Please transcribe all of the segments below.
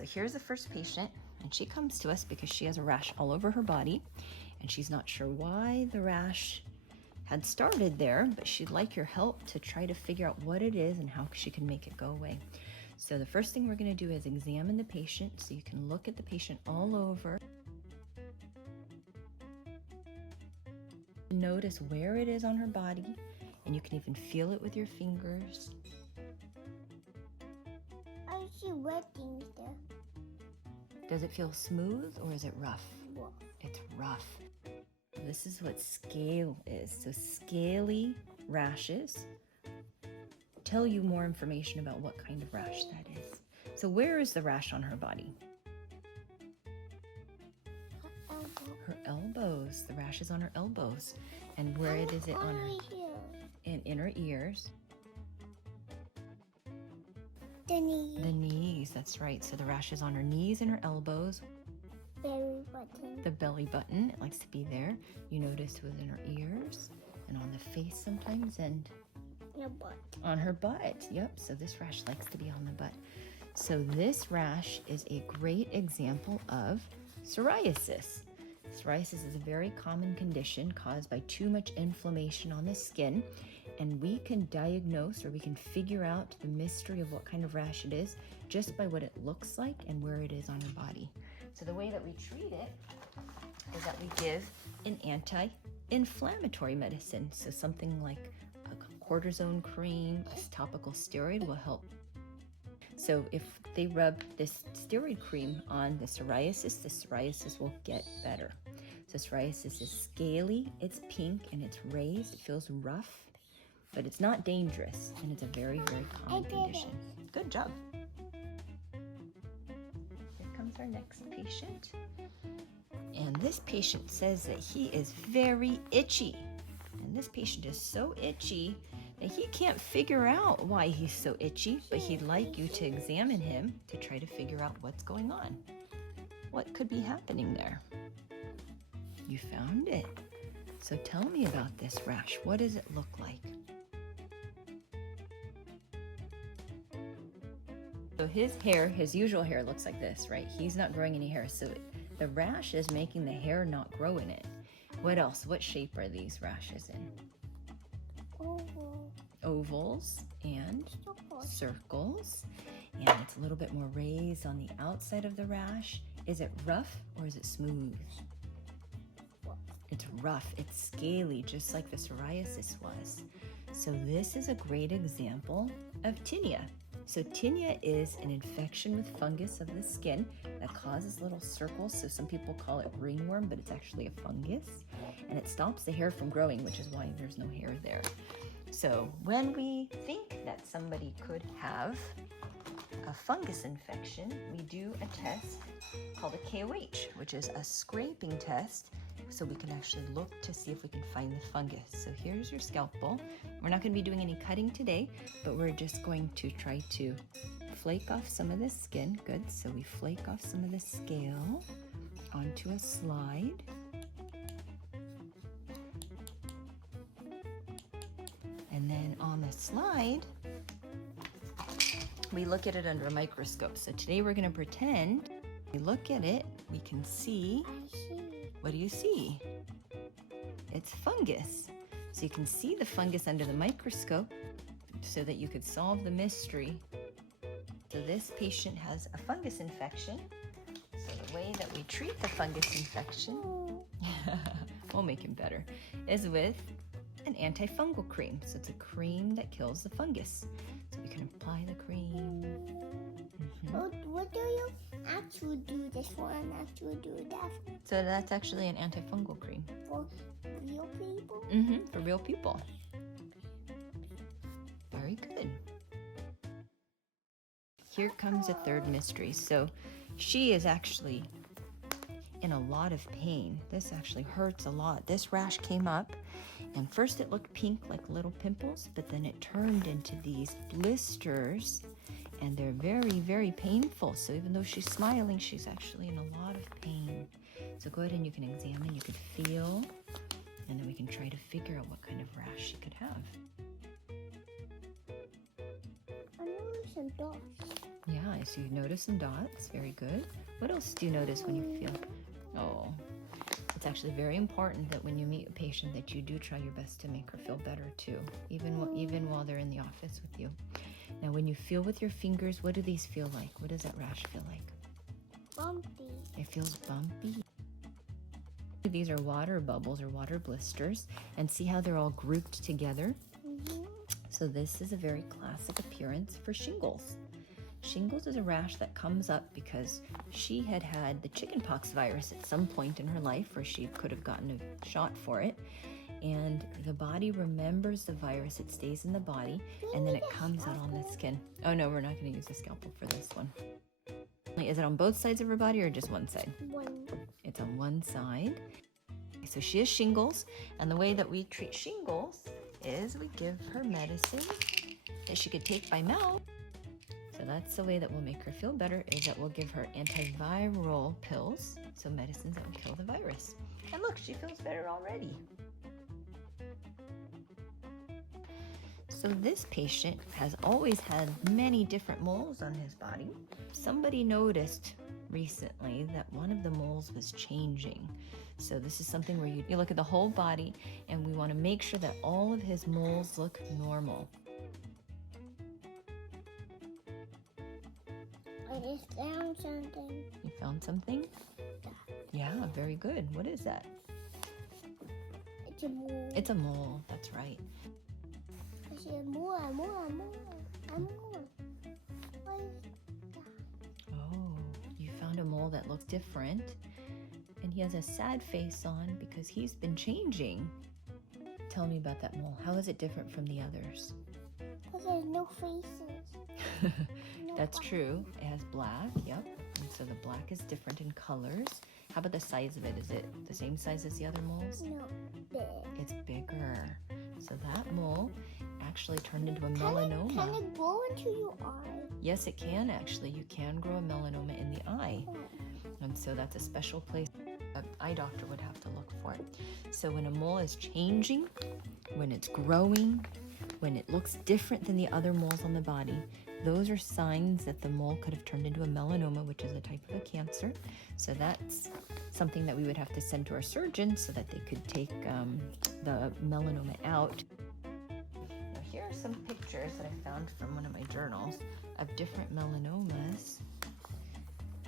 So here's the first patient, and she comes to us because she has a rash all over her body, and she's not sure why the rash had started there, but she'd like your help to try to figure out what it is and how she can make it go away. So the first thing we're going to do is examine the patient, so you can look at the patient all over. Notice where it is on her body, and you can even feel it with your fingers. I see red things there. Does it feel smooth or is it rough? What? It's rough. This is what scale is. So scaly rashes tell you more information about what kind of rash that is. So where is the rash on her body? Her elbows. The rash is on her elbows. And where is it on her? And in her ears. The knee. The knees, that's right. So the rash is on her knees and her elbows. Belly button. The belly button, it likes to be there. You notice within her ears and on the face sometimes, and Your butt. on her butt. Yep, so this rash likes to be on the butt. So this rash is a great example of psoriasis. Psoriasis is a very common condition caused by too much inflammation on the skin, and we can diagnose, or we can figure out the mystery of what kind of rash it is just by what it looks like and where it is on her body. So the way that we treat it is that we give an anti-inflammatory medicine. So something like a cortisone cream, a topical steroid will help. So if they rub this steroid cream on the psoriasis will get better. So psoriasis is scaly, it's pink, and it's raised. It feels rough, but it's not dangerous, and it's a very, very common condition. Good job. Here comes our next patient. And this patient says that he is very itchy. And this patient is so itchy that he can't figure out why he's so itchy, but he'd like you to examine him to try to figure out what's going on. What could be happening there? You found it. So tell me about this rash. What does it look like? So his hair, his usual hair looks like this, right? He's not growing any hair, so the rash is making the hair not grow in it. What else? What shape are these rashes in? Oval. Ovals and circles. And it's a little bit more raised on the outside of the rash. Is it rough or is it smooth? It's rough, it's scaly, just like the psoriasis was. So this is a great example of tinea. So tinea is an infection with fungus of the skin that causes little circles. So some people call it ringworm, but it's actually a fungus. And it stops the hair from growing, which is why there's no hair there. So when we think that somebody could have a fungus infection, we do a test called a KOH, which is a scraping test, so we can actually look to see if we can find the fungus. So here's your scalpel. We're not going to be doing any cutting today, but we're just going to try to flake off some of the skin. Good, so we flake off some of the scale onto a slide. And then on the slide, we look at it under a microscope. So today we're going to pretend we look at it, we can see. I see. What do you see? It's fungus. So you can see the fungus under the microscope so that you could solve the mystery. So this patient has a fungus infection. So the way that we treat the fungus infection, we'll make him better, is with an antifungal cream. So it's a cream that kills the fungus. So we can apply the cream. What do you actually do this for and actually do that So that's actually an antifungal cream. for real people? For real people. Very good. Here comes a third mystery. So she is actually in a lot of pain. This actually hurts a lot. This rash came up, and first it looked pink like little pimples, but then it turned into these blisters, and they're very, very painful. So even though she's smiling, she's actually in a lot of pain. So go ahead and you can examine, you can feel, and then we can try to figure out what kind of rash she could have. I know some dogs. Yeah, Yeah, so you notice some dots. Very good. What else do you notice when you feel? Oh, it's actually very important that when you meet a patient that you do try your best to make her feel better too, even while they're in the office with you. Now, when you feel with your fingers, what do these feel like? What does that rash feel like? Bumpy. It feels bumpy. These are water bubbles or water blisters, and see how they're all grouped together? So this is a very classic appearance for shingles. Shingles is a rash that comes up because she had the chickenpox virus at some point in her life, or she could have gotten a shot for it. And the body remembers the virus, it stays in the body, and then it comes out on the skin. Oh no, we're not going to use a scalpel for this one. Is it on both sides of her body or just one side? One. It's on one side. So she has shingles, and the way that we treat shingles is we give her medicine that she could take by mouth. So that's the way that we'll make her feel better, is that we'll give her antiviral pills, so medicines that will kill the virus. And look, she feels better already. So this patient has always had many different moles on his body. Somebody noticed recently that one of the moles was changing. So this is something where you look at the whole body, and we want to make sure that all of his moles look normal. I just found something. You found something? Yeah, very good. What is that? It's a mole. It's a mole, that's right. I see more. What is that? Oh, you found a mole that looks different, and he has a sad face on because he's been changing. Tell me about that mole. How is it different from the others? Because there's no faces. That's true. It has black, yep. And so the black is different in colors. How about the size of it? Is it the same size as the other moles? No, big. It's bigger. So that mole actually turned into a melanoma. Can it grow into your eye? Yes, it can actually. You can grow a melanoma in the eye. And so that's a special place an eye doctor would have to look for it. So when a mole is changing, when it's growing, when it looks different than the other moles on the body, those are signs that the mole could have turned into a melanoma, which is a type of a cancer. So that's something that we would have to send to our surgeon so that they could take the melanoma out. Now here are some pictures that I found from one of my journals of different melanomas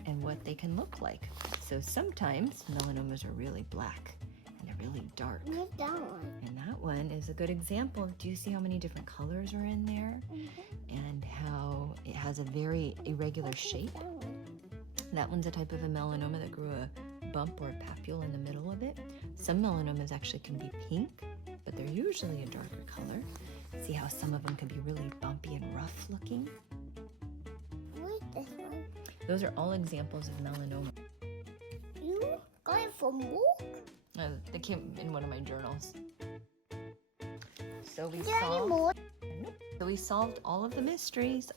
and what they can look like. So sometimes melanomas are really black and they're really dark. Where's that one? And that one is a good example. Do you see how many different colors are in there? And how it has a very irregular shape? That one's a type of a melanoma that grew a bump or a papule in the middle of it. Some melanomas actually can be pink, but they're usually a darker color. See how some of them can be really bumpy and rough looking? Where's this one? Those are all examples of melanoma. You got it from book? They came in one of my journals. So we Is there any solved, more? so we solved all of the mysteries.